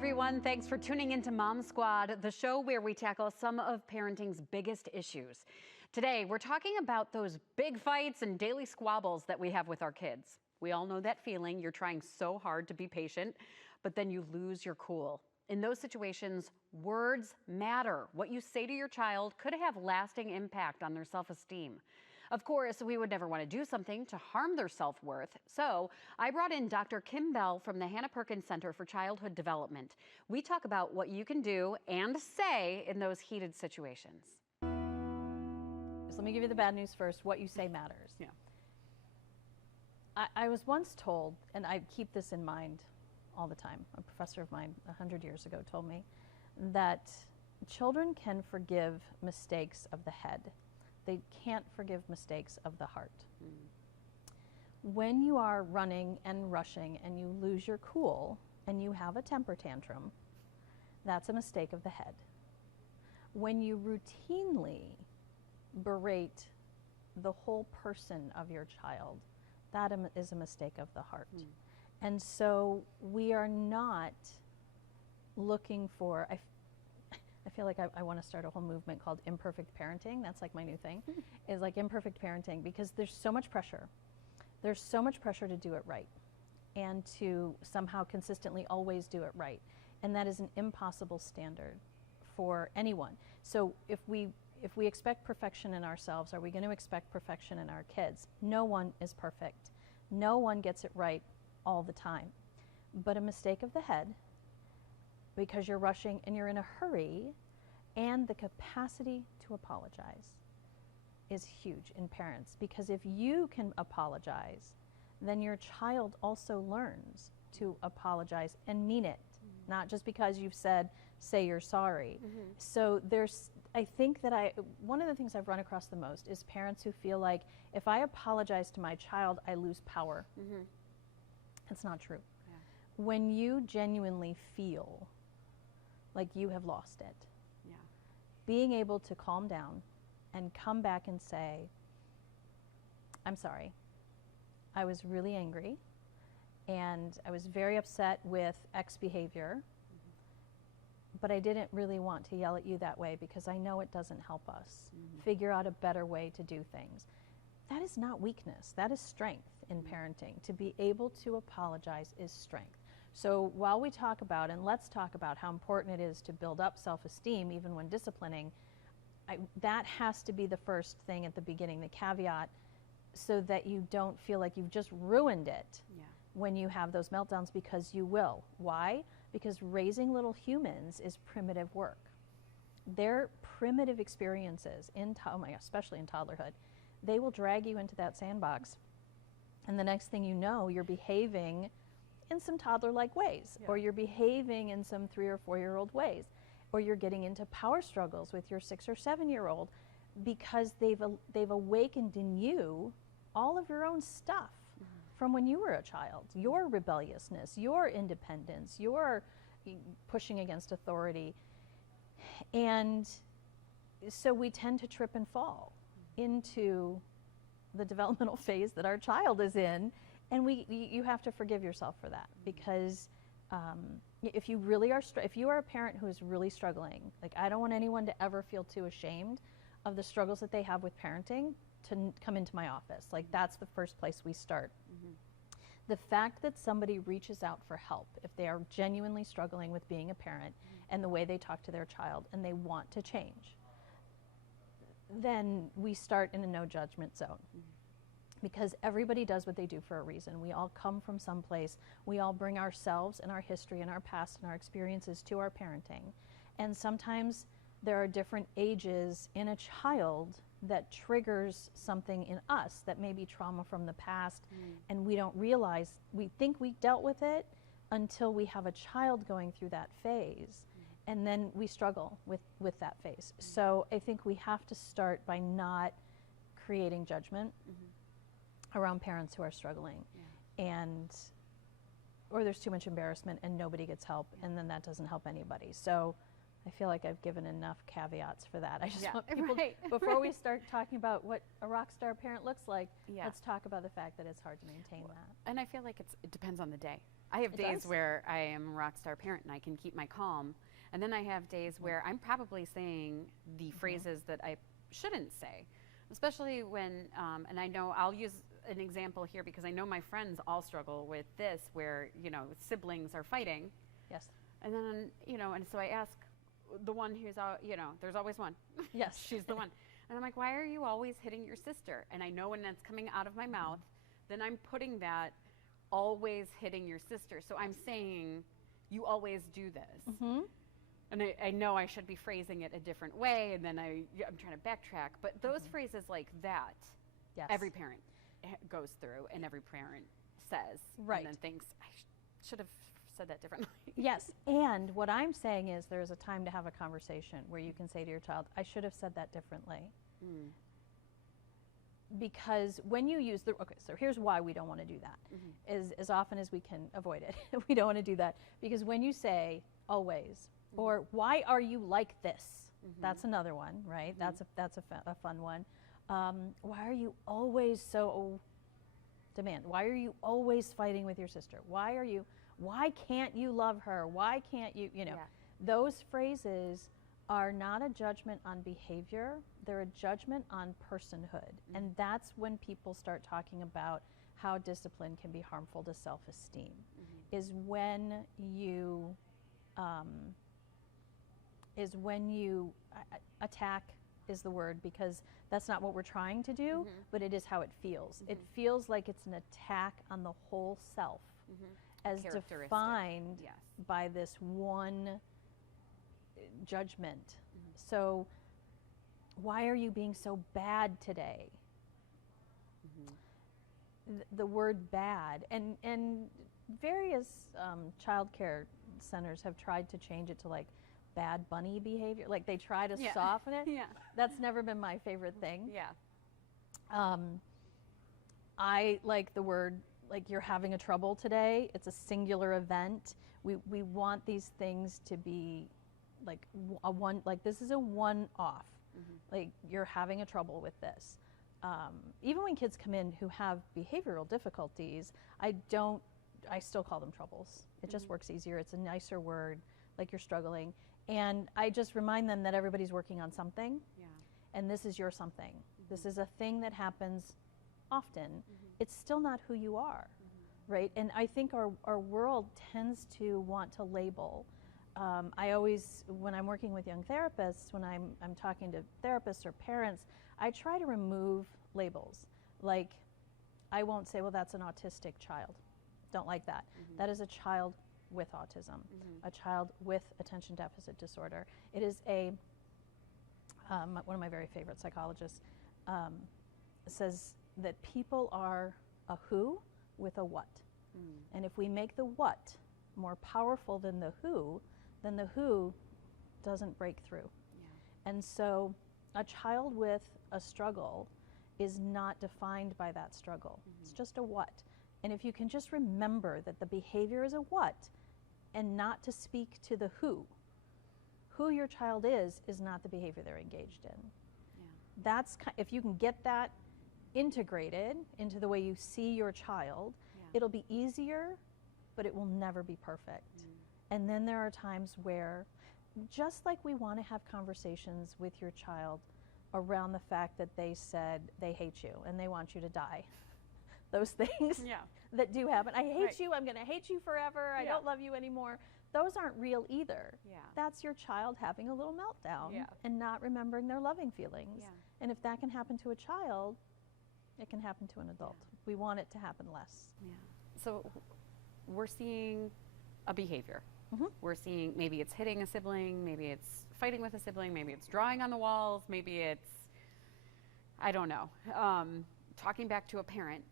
everyone. Thanks for tuning into Mom Squad, the show where we tackle some of parenting's biggest issues. Today, we're talking about those big fights and daily squabbles that we have with our kids. We all know that feeling. You're trying so hard to be patient, but then you lose your cool. In those situations, words matter. What you say to your child could have lasting impact on their self-esteem. Of course, we would never want to do something to harm their self-worth. So I brought in Dr. Kim Bell from the Hanna Perkins Center for Childhood Development. We talk about what you can do and say in those heated situations. So let me give you the bad news first. What you say matters. Yeah. I was once told, and I keep this in mind all the time, a professor of mine 100 years ago told me that children can forgive mistakes of the head. They can't forgive mistakes of the heart. When you are running and rushing and you lose your cool and you have a temper tantrum, that's a mistake of the head. When you routinely berate the whole person of your child, that is a mistake of the heart. And so we are not looking for, I feel like I want to start a whole movement called imperfect parenting. That's like my new thing, is like imperfect parenting, because there's so much pressure. There's so much pressure to do it right and to somehow consistently always do it right. And that is an impossible standard for anyone. So if we expect perfection in ourselves, are we going to expect perfection in our kids? No one is perfect. No one gets it right all the time. But a mistake of the head, because you're rushing and you're in a hurry, and the capacity to apologize is huge in parents. Because if you can apologize, then your child also learns to apologize and mean it. Not just because you've said, say you're sorry. So I think that one of the things I've run across the most is parents who feel like if I apologize to my child, I lose power. It's not true. Yeah. When you genuinely feel like you have lost it, being able to calm down and come back and say, I'm sorry, I was really angry and I was very upset with X behavior, but I didn't really want to yell at you that way because I know it doesn't help us figure out a better way to do things. That is not weakness, that is strength in parenting. To be able to apologize is strength. So while we talk about, and let's talk about how important it is to build up self-esteem even when disciplining, that has to be the first thing at the beginning, the caveat, so that you don't feel like you've just ruined it when you have those meltdowns, because you will. Why? Because raising little humans is primitive work. Their primitive experiences, especially in toddlerhood, they will drag you into that sandbox. And the next thing you know, you're behaving in some toddler-like ways, or you're behaving in some 3 or 4-year-old ways, or you're getting into power struggles with your 6 or 7-year-old because they've awakened in you all of your own stuff from when you were a child. Your rebelliousness, your independence, your pushing against authority. And so we tend to trip and fall into the developmental phase that our child is in, and you have to forgive yourself for that, because if you really are, if you are a parent who is really struggling, like, I don't want anyone to ever feel too ashamed of the struggles that they have with parenting to come into my office. Like, that's the first place we start. The fact that somebody reaches out for help, if they are genuinely struggling with being a parent and the way they talk to their child and they want to change, then we start in a no judgment zone. Because everybody does what they do for a reason. We all come from someplace. We all bring ourselves and our history and our past and our experiences to our parenting. And sometimes there are different ages in a child that triggers something in us that may be trauma from the past, and we don't realize, we think we dealt with it until we have a child going through that phase, and then we struggle with that phase. So I think we have to start by not creating judgment around parents who are struggling, or there's too much embarrassment and nobody gets help, and then that doesn't help anybody. So I feel like I've given enough caveats for that. I just Yeah, want people, right. before we start talking about what a rock star parent looks like, Yeah. let's talk about the fact that it's hard to maintain that. And I feel like it depends on the day. I have It days does. where I am a rock star parent and I can keep my calm. And then I have days where I'm probably saying the phrases that I shouldn't say, especially when, and I know I'll use an example here because I know my friends all struggle with this where, siblings are fighting. Yes. And then, and so I ask the one who's, there's always one. Yes. She's the one. And I'm like, why are you always hitting your sister? And I know when that's coming out of my mouth, then I'm putting that always hitting your sister. So I'm saying, you always do this. Mm-hmm. And I know I should be phrasing it a different way, and then I'm trying to backtrack. But those phrases like that, Yes. every parent goes through, and every parent says, Right. and then thinks, I should have said that differently. Yes, and what I'm saying is there's a time to have a conversation where you can say to your child, I should have said that differently. Mm. Because when you use okay, so here's why we don't want to do that. As often as we can avoid it, we don't want to do that. Because when you say always, or why are you like this? That's another one, right? That's a fun one. Why are you always so demand? Why are you always fighting with your sister? Why can't you love her? Why can't you, Yeah. Those phrases are not a judgment on behavior, they're a judgment on personhood. And that's when people start talking about how discipline can be harmful to self-esteem, is when you attack is the word, because that's not what we're trying to do, but it is how it feels. It feels like it's an attack on the whole self, as Characteristic. defined Yes. by this one judgment. So why are you being so bad today? The word bad, and various child care centers have tried to change it to like bad bunny behavior, like they try to soften it. Yeah. That's never been my favorite thing. Yeah. I like the word, like you're having a trouble today. It's a singular event. We want these things to be like like this is a one-off. Like you're having a trouble with this. Even when kids come in who have behavioral difficulties, I still call them troubles. It just works easier. It's a nicer word, like you're struggling. And I just remind them that everybody's working on something. Yeah. And this is your something. This is a thing that happens often. It's still not who you are, right? And I think our world tends to want to label. I always, when I'm working with young therapists, when I'm talking to therapists or parents, I try to remove labels. Like, I won't say, well, that's an autistic child. Don't like that. That is a child with autism, a child with attention deficit disorder. It is one of my very favorite psychologists says that people are a who with a what. And if we make the what more powerful than the who, then the who doesn't break through. Yeah. And so a child with a struggle is not defined by that struggle. It's just a what. And if you can just remember that the behavior is a what, and not to speak to the who your child is not the behavior they're engaged in. Yeah. That's if you can get that integrated into the way you see your child, it'll be easier, but it will never be perfect. And then there are times where, just like we want to have conversations with your child around the fact that they said they hate you and they want you to die. Those things that do happen. I hate you, I'm going to hate you forever, I don't love you anymore. Those aren't real either. Yeah. That's your child having a little meltdown and not remembering their loving feelings. Yeah. And if that can happen to a child, it can happen to an adult. We want it to happen less. Yeah. So we're seeing a behavior. We're seeing maybe it's hitting a sibling, maybe it's fighting with a sibling, maybe it's drawing on the walls, maybe it's, I don't know, talking back to a parent.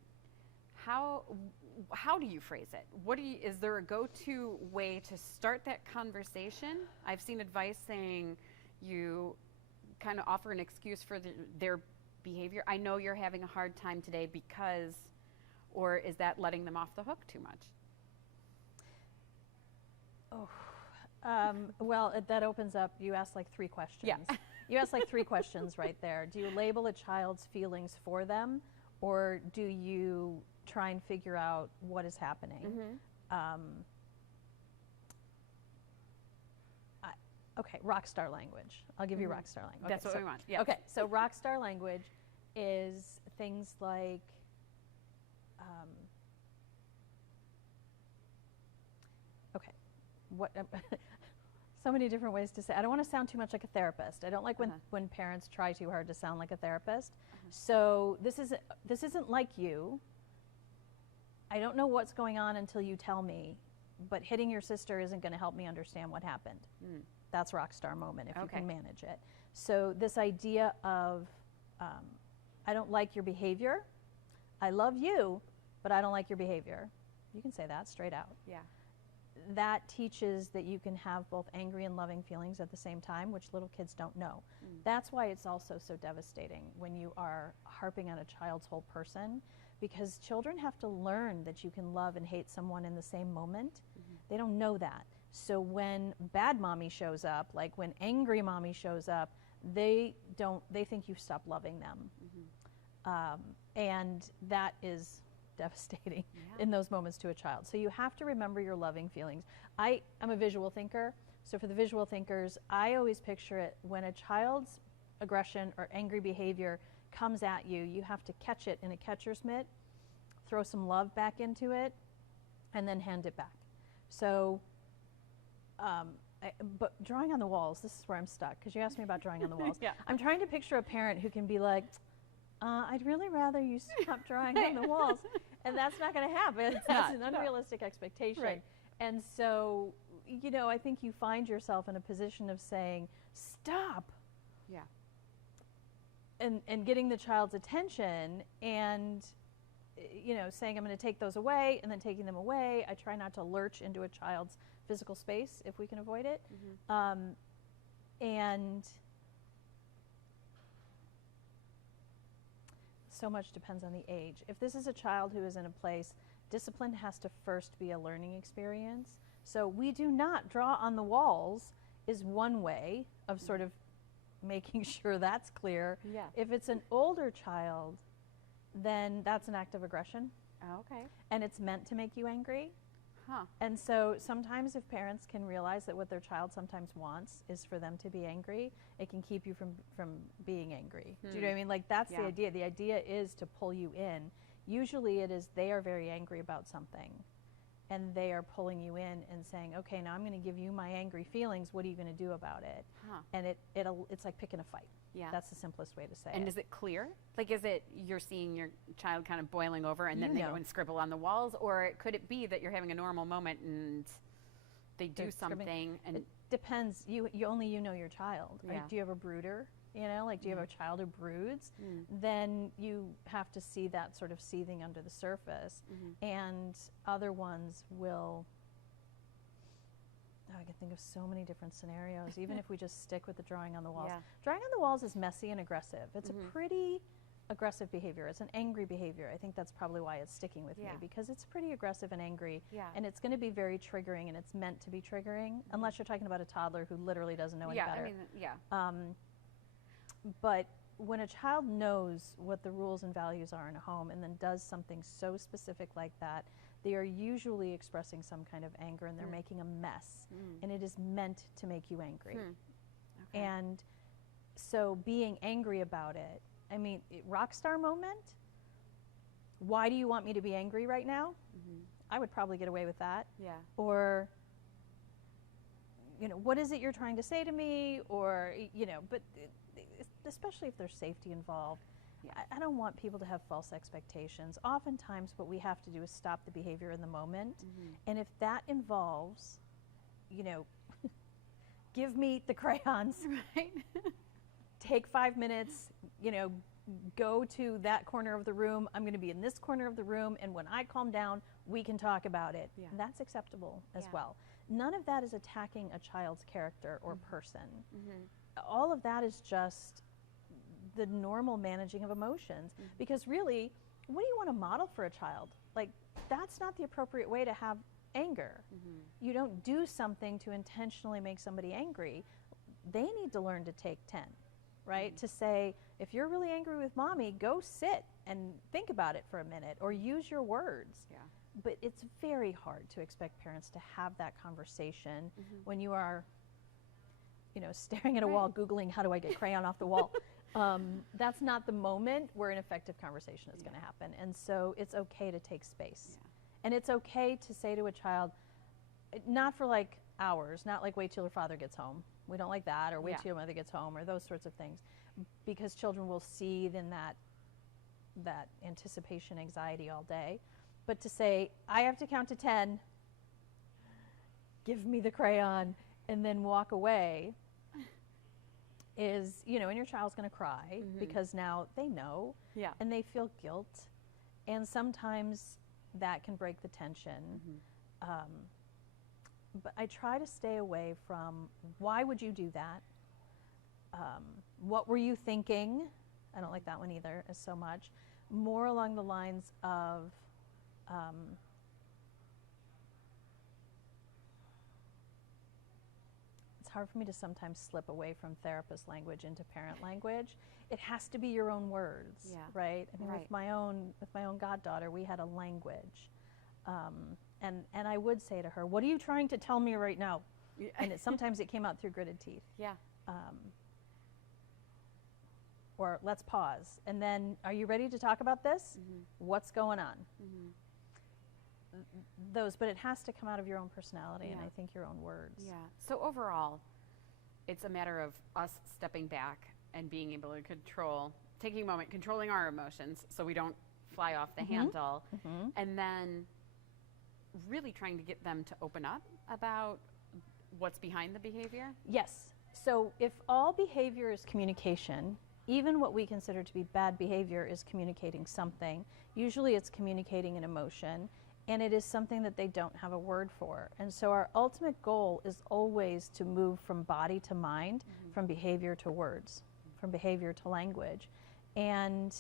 How do you phrase it? Is there a go-to way to start that conversation? I've seen advice saying you kind of offer an excuse for their behavior. I know you're having a hard time today because, or is that letting them off the hook too much? Oh, Well, that opens up, you asked like 3 questions. Yeah. You asked like 3 questions right there. Do you label a child's feelings for them, or do you try and figure out what is happening? Okay, rock star language. I'll give you rock star language. That's what we want. Yeah. Okay, so rock star language is things like, okay, what? So many different ways to say. I don't want to sound too much like a therapist. I don't like when parents try too hard to sound like a therapist. So this isn't like you. I don't know what's going on until you tell me, but hitting your sister isn't going to help me understand what happened. That's rock star moment if you can manage it. So this idea of, I don't like your behavior. I love you, but I don't like your behavior. You can say that straight out. Yeah. That teaches that you can have both angry and loving feelings at the same time, which little kids don't know. That's why it's also so devastating when you are harping on a child's whole person, because children have to learn that you can love and hate someone in the same moment. They don't know that. So when bad mommy shows up, like when angry mommy shows up, they think you stop loving them. And that is devastating in those moments to a child. So you have to remember your loving feelings. I'm a visual thinker, so for the visual thinkers, I always picture it when a child's aggression or angry behavior comes at you, you have to catch it in a catcher's mitt, throw some love back into it, and then hand it back. So, but drawing on the walls, this is where I'm stuck, because you asked me about drawing on the walls. I'm trying to picture a parent who can be like, I'd really rather you stop drawing on the walls. And that's not going to happen. That's an unrealistic expectation. Right. And so, you know, I think you find yourself in a position of saying, stop. Yeah. And getting the child's attention and, you know, saying I'm going to take those away and then taking them away. I try not to lurch into a child's physical space if we can avoid it. And so much depends on the age. If this is a child who is in a place, discipline has to first be a learning experience. So we do not draw on the walls is one way of sort of making sure that's clear. Yeah. If it's an older child, then that's an act of aggression. Oh, okay. And it's meant to make you angry. Huh. And so sometimes if parents can realize that what their child sometimes wants is for them to be angry, it can keep you from being angry. Do you know what I mean? Like that's the idea. The idea is to pull you in. Usually it is they are very angry about something and they are pulling you in and saying, okay, now I'm going to give you my angry feelings. What are you going to do about it? And it's like picking a fight. Yeah. That's the simplest way to say it. And is it clear? Like, is it you're seeing your child kind of boiling over and then they go and scribble on the walls? Or could it be that you're having a normal moment and they do something? And it depends. You only know your child. Yeah. Do you have a brooder? You know, like do you have a child who broods? Then you have to see that sort of seething under the surface. And other ones will, I can think of so many different scenarios, even if we just stick with the drawing on the walls. Drawing on the walls is messy and aggressive. It's a pretty aggressive behavior. It's an angry behavior. I think that's probably why it's sticking with me, because it's pretty aggressive and angry. And it's going to be very triggering, and it's meant to be triggering, unless you're talking about a toddler who literally doesn't know any better. I mean, But when a child knows what the rules and values are in a home and then does something so specific like that, they are usually expressing some kind of anger and they're making a mess. And it is meant to make you angry. Okay. And so being angry about it, I mean, rock star moment, why do you want me to be angry right now? I would probably get away with that. Or, you know, what is it you're trying to say to me? Or, you know, but especially if there's safety involved, I don't want people to have false expectations. Oftentimes what we have to do is stop the behavior in the moment. And if that involves, you know, give me the crayons, take 5 minutes, you know, go to that corner of the room. I'm going to be in this corner of the room, and when I calm down, we can talk about it. And that's acceptable as well. None of that is attacking a child's character or person. All of that is just the normal managing of emotions. Because really, what do you want to model for a child? Like, that's not the appropriate way to have anger. You don't do something to intentionally make somebody angry. They need to learn to take 10, right? To say, if you're really angry with mommy, go sit and think about it for a minute, or use your words. Yeah. But it's very hard to expect parents to have that conversation when you are, you know, staring at a wall, Googling, how do I get crayon off the wall? That's not the moment where an effective conversation is going to happen. And so it's okay to take space. And it's okay to say to a child, not for like hours, not like wait till your father gets home. We don't like that, or wait till your mother gets home, or those sorts of things. Because children will seethe in that anticipation anxiety all day. But to say, I have to count to 10, give me the crayon, and then walk away is, you know, and your child's going to cry because now they know and they feel guilt. And sometimes that can break the tension. But I try to stay away from, why would you do that? What were you thinking? I don't like that one either as so much. More along the lines of, it's hard for me to sometimes slip away from therapist language into parent language. It has to be your own words, right? I mean, with my own goddaughter, we had a language, and I would say to her, "What are you trying to tell me right now?" And sometimes it came out through gritted teeth. Or let's pause, and then, are you ready to talk about this? What's going on? But it has to come out of your own personality, and I think your own words. So overall, it's a matter of us stepping back and being able to taking a moment, controlling our emotions so we don't fly off the handle, and then really trying to get them to open up about what's behind the behavior. Yes. So if all behavior is communication, even what we consider to be bad behavior is communicating something. Usually it's communicating an emotion, and it is something that they don't have a word for. And so our ultimate goal is always to move from body to mind, from behavior to words, from behavior to language. And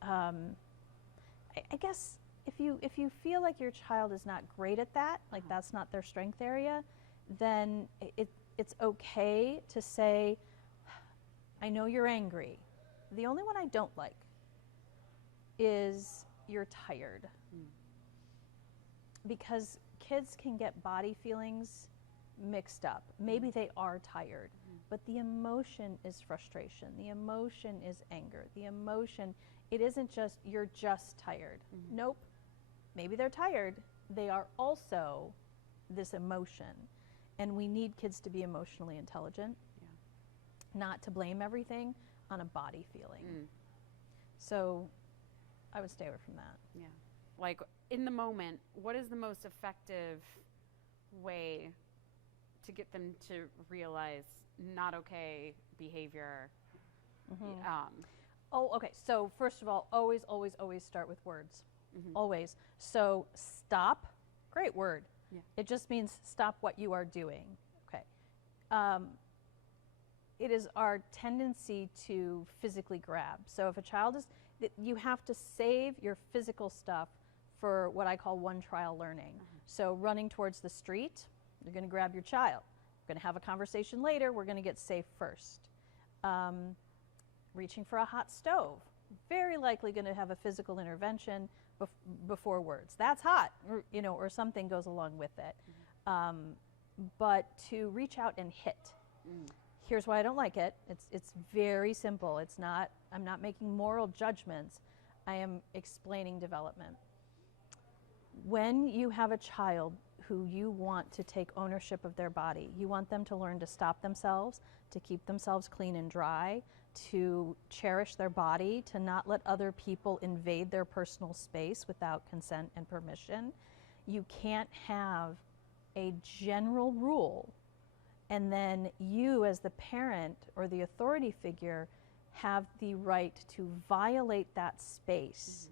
I guess if you feel like your child is not great at that, like that's not their strength area, then it's okay to say, I know you're angry. The only one I don't like is you're tired. Because kids can get body feelings mixed up. Maybe they are tired, but the emotion is frustration. The emotion is anger. The emotion, it isn't just, you're just tired. Nope. Maybe they're tired. They are also this emotion. And we need kids to be emotionally intelligent, not to blame everything on a body feeling. So I would stay away from that. Like, in the moment, what is the most effective way to get them to realize not okay behavior? Okay. So first of all, always, always, always start with words. Always. So stop, great word. It just means stop what you are doing. Okay. It is our tendency to physically grab. So if a child is, you have to save your physical stuff for what I call one trial learning. So running towards the street, you're going to grab your child. We're going to have a conversation later. We're going to get safe first. Reaching for a hot stove, very likely going to have a physical intervention before words. That's hot, or, you know, or something goes along with it. But to reach out and hit. Here's why I don't like it. It's very simple. It's not. I'm not making moral judgments. I am explaining development. When you have a child who you want to take ownership of their body, you want them to learn to stop themselves, to keep themselves clean and dry, to cherish their body, to not let other people invade their personal space without consent and permission. You can't have a general rule and then you as the parent or the authority figure have the right to violate that space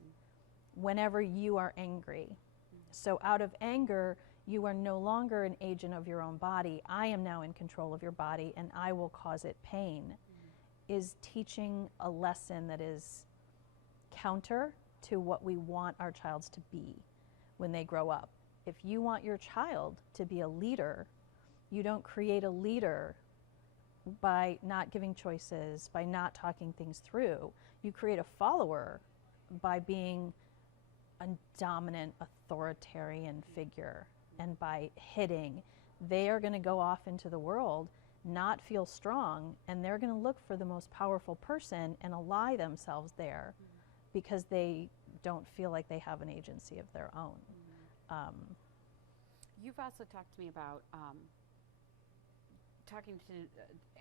whenever you are angry. So out of anger, you are no longer an agent of your own body. I am now in control of your body and I will cause it pain, is teaching a lesson that is counter to what we want our childs to be when they grow up. if you want your child to be a leader, you don't create a leader by not giving choices, by not talking things through. You create a follower by being a dominant authoritarian figure and by hitting. They are going to go off into the world, not feel strong, and they're going to look for the most powerful person and ally themselves there because they don't feel like they have an agency of their own. You've also talked to me about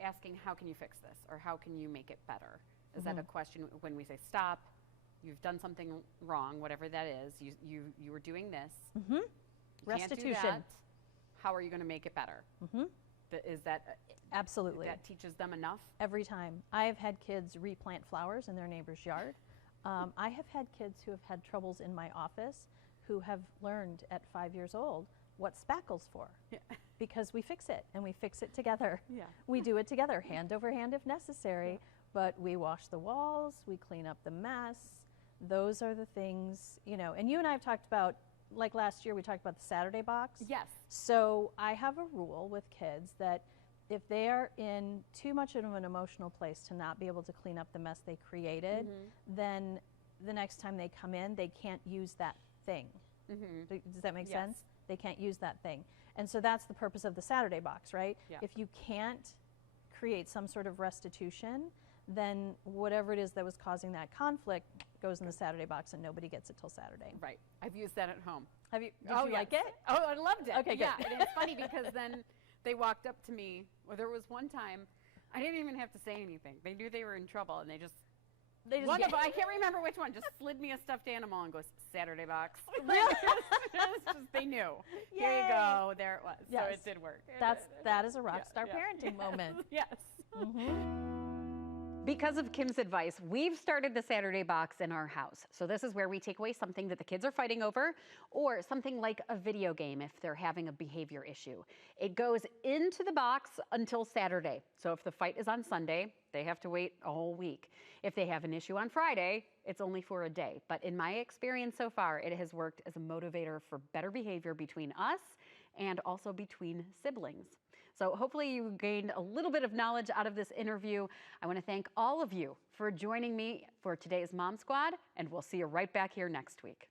asking how can you fix this or how can you make it better? Is that a question when we say stop, you've done something wrong, whatever that is, you were doing this, you Restitution. can't do that, how are you going to make it better? Is that Absolutely. that teaches them enough? Every time. I have had kids replant flowers in their neighbor's yard. I have had kids who have had troubles in my office who have learned at 5 years old what spackle's for. Because we fix it, and we fix it together. We do it together, hand over hand if necessary, but we wash the walls, we clean up the mess. Those are the things, you know, and you and I have talked about, like last year we talked about the Saturday box. Yes. So I have a rule with kids that if they are in too much of an emotional place to not be able to clean up the mess they created, then the next time they come in, they can't use that thing. Does that make sense? They can't use that thing. And so that's the purpose of the Saturday box, right? If you can't create some sort of restitution, then whatever it is that was causing that conflict goes in the Saturday box and nobody gets it till Saturday. Right. I've used that at home. Have you? Did you like it? Oh, I loved it. Okay, good. And it's funny because then they walked up to me. Well, there was one time I didn't even have to say anything. They knew they were in trouble, and they just I can't remember which one, just slid me a stuffed animal and goes, Saturday box. They knew. Yay. Here you go. There it was. Yes. So it did work. That is a rock star parenting moment. Yes. Because of Kim's advice, we've started the Saturday box in our house. So this is where we take away something that the kids are fighting over, or something like a video game if they're having a behavior issue. It goes into the box until Saturday. So if the fight is on Sunday, they have to wait a whole week. If they have an issue on Friday, it's only for a day. But in my experience so far, it has worked as a motivator for better behavior between us and also between siblings. So hopefully you gained a little bit of knowledge out of this interview. I want to thank all of you for joining me for today's Mom Squad, and we'll see you right back here next week.